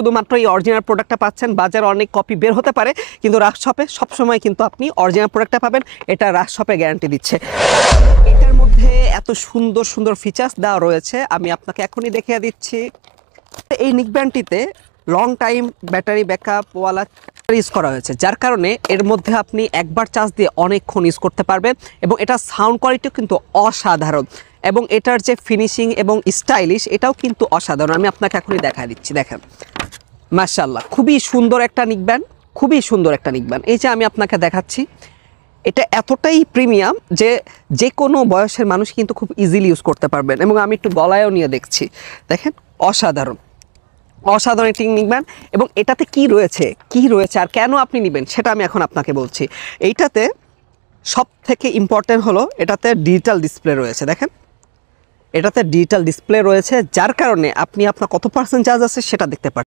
শুধুমাত্র এই অরিজিনাল প্রোডাক্টটা পাচ্ছেন। বাজারে অনেক কপি বের হতে পারে, কিন্তু রাশ শপে সবসময় কিন্তু আপনি অরিজিনাল প্রোডাক্টটা পাবেন। এটা রাশ শপে গ্যারান্টি দিচ্ছে। এটার মধ্যে এত সুন্দর সুন্দর ফিচার্স দেওয়া রয়েছে, আমি আপনাকে এখনই দেখিয়ে দিচ্ছি। এই নিকব্যান্ডটিতে লং টাইম ব্যাটারি ব্যাকআপ ওয়ালা ইউজ করা হয়েছে, যার কারণে এর মধ্যে আপনি একবার চার্জ দিয়ে অনেকক্ষণ ইউজ করতে পারবেন। এবং এটা সাউন্ড কোয়ালিটিও কিন্তু অসাধারণ, এবং এটার যে ফিনিশিং এবং স্টাইলিশ এটাও কিন্তু অসাধারণ। আমি আপনাকে এখনই দেখা দিচ্ছি, দেখেন মাশাআল্লাহ, খুবই সুন্দর একটা নিকব্যান্ড, খুবই সুন্দর একটা নিকব্যান্ড। এই যে আমি আপনাকে দেখাচ্ছি, এটা এতটাই প্রিমিয়াম যে যে কোনো বয়সের মানুষ কিন্তু খুব ইজিলি ইউজ করতে পারবেন। এবং আমি একটু গলায়ও নিয়ে দেখছি, দেখেন অসাধারণ অসাধারণ একটি নিকব্যান্ড। এবং এটাতে কি রয়েছে আর কেন আপনি নেবেন সেটা আমি এখন আপনাকে বলছি। এইটাতে সব থেকে ইম্পর্টেন্ট হলো এটাতে ডিজিটাল ডিসপ্লে রয়েছে। দেখেন এটাতে ডিজিটাল ডিসপ্লে রয়েছে, যার কারণে আপনি আপনার কত পার্সেন্ট চার্জ আছে সেটা দেখতে পাচ্ছেন।